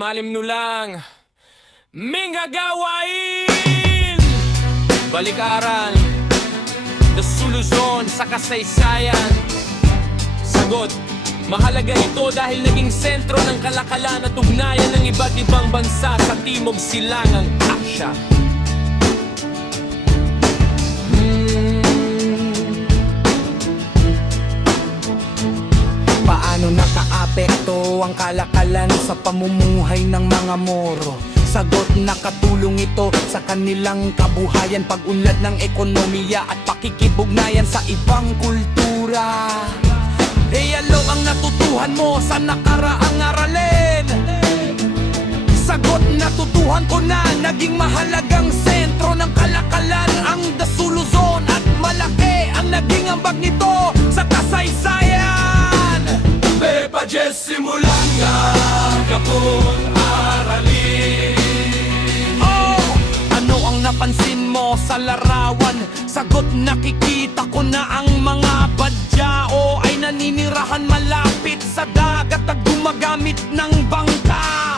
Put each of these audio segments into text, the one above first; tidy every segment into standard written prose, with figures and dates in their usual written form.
malim no lang Mingagawain Balikaran Solusyon sa kasaysayan Sagot Mahalaga ito dahil naging sentro ng kalakalan at ugnayan ng iba't ibang bansa sa Timog Silangang Asya. Paano nakaapekto ang kalakalan sa pamumuhay ng mga Moro? Sagot, nakatulong ito sa kanilang kabuhayan, pag-unlad ng ekonomiya at pakikibugnayan sa ibang kultura. Ano ang natutuhan mo sa nakaraang aralin? Sagot, natutuhan ko na naging mahalagang sentro ng kalakalan ang Luzon at malaki ang naging ambag nito sa kasaysayan. Pepa Jess simulan nga kapon aralin. Ano ang napansin mo sa larawan? Sagot, nakikita ko na ang mga badyao ay naninirahan malapit sa dagat at gumagamit ng bangka.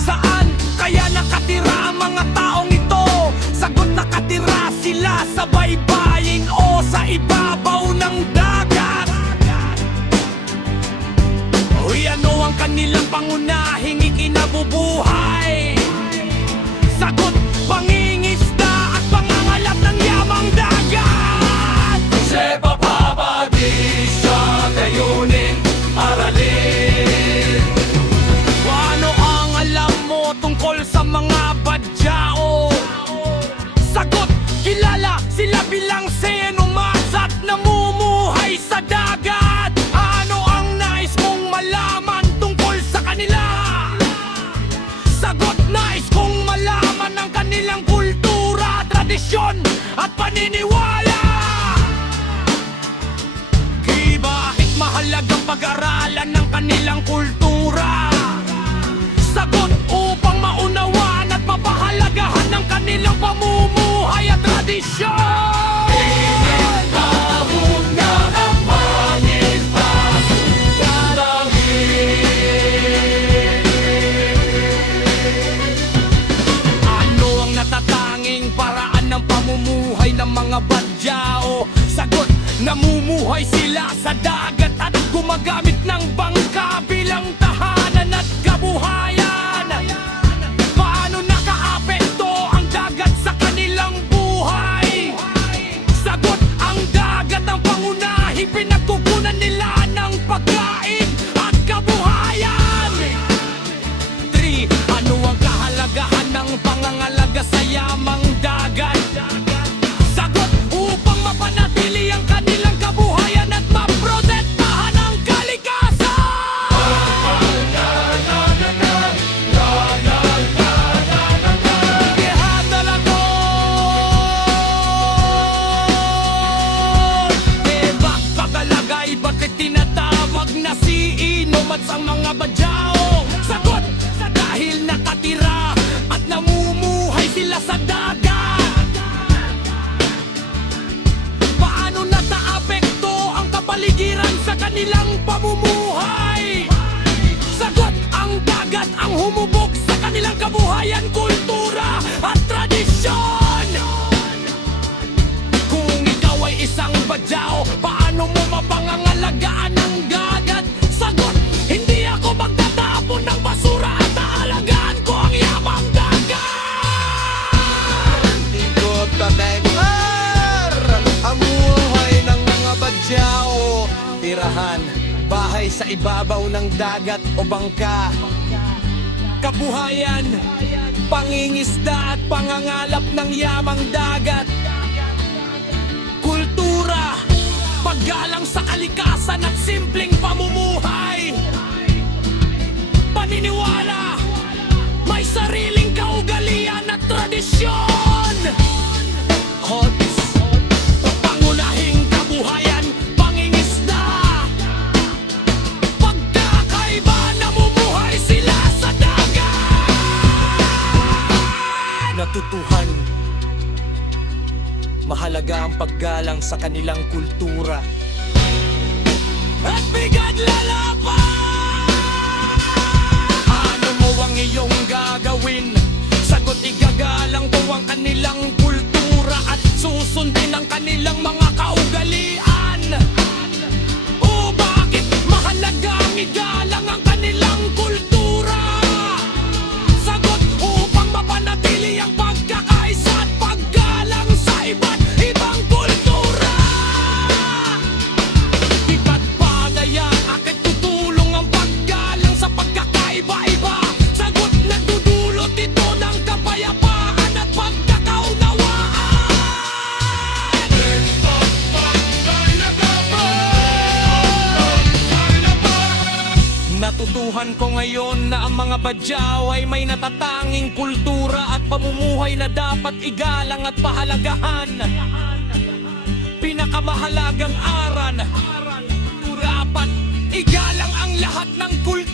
Saan kaya nakatira ang mga taong ito? Sagot, nakatira sila sa baybayin o sa ibabaw ng dagat. Uy, ano ang kanilang pangunahing ikinabubuhay? Sagot, pangingisda at pangangalap ng yamang dagat. Sepa pa di siya kayunin aralin. Ano ang alam mo tungkol sa mga badyao? Sagot, kilala sila bilang senumas at namumuhay sa dagat. Ano ang nais mong malaman tungkol sa kanila? Sagot, nais kong malaman ang kanilang kultura, tradisyon at paniniwala. Bakit mahalagang pag-aralan ng kanilang kultura? Sagot, upang maunawaan at mapahalagahan ng kanilang pamumuhay at tradisyon. Ano ang natatanging paraan ng pamumuhay ng mga badyao? Sagot, namumuhay sila sa dagat at gumagamit ng bangka bilang tahanan at kabuhayan. Paano nakaapekto ang dagat sa kanilang buhay? Sagot, ang dagat ang pangunahing pinagkukunan nila ng pagkain at kabuhayan. 3. Ano ang kahalagahan ng pangangalaga sa yamang dagat? Sagot, upang mapanatili ang kanilang kabuhayan at maprotektahan ang kalikasan. Tebak pagalagay, bakit tinatawag na inumat ang mga badyao? Sagot, dahil nakatira at namumuhay sila sa dagat. Paano nataapekto ang kapaligiran sa kanilang pamumuhay? Sagot, ang dagat ang humubog sa kanilang kabuhayan, kultura at tradisyon. Kung ikaw ay isang badyao, paano mo mapangangalagaan ang dagat? Sagot, hindi ako magtatapon ng basura at aalagaan ko ang yamang dagat. Hindi ko tatekar ang buhay ng mga badyao. Tirahan, bahay sa ibabaw ng dagat o bangka. Kabuhayan, pangingisda at pangangalap ng yamang dagat. Kultura, paggalang sa kalikasan at simpleng pamumuhay. Paniniwala, may sariling kaugalian at tradisyon. Hots, pangunahing kabuhayan, pangingisda. Pagkakaiba, namumuhay sila sa dagat. Natutuhan, mahalaga ang paggalang sa kanilang kultura at bigad lalaban. kanilang mga kaugalian? O bakit mahalagang igalang ang kanilang kultura? Sagot upang mapanatili ang pagkakaisa at paggalang sa iba't ibang kultura. Iba't bagay ang akit tutulong ang paggalang sa pagkakaiba-iba. Sagot nagdudulot ito ng kapayapaan at pagkakaunawaan. Natutuhan ko ngayon na ang mga Badyaw ay may natatanging kultura at pamumuhay na dapat igalang at pahalagahan. Pinakamahalagang aral, dapat igalang ang lahat ng kultura.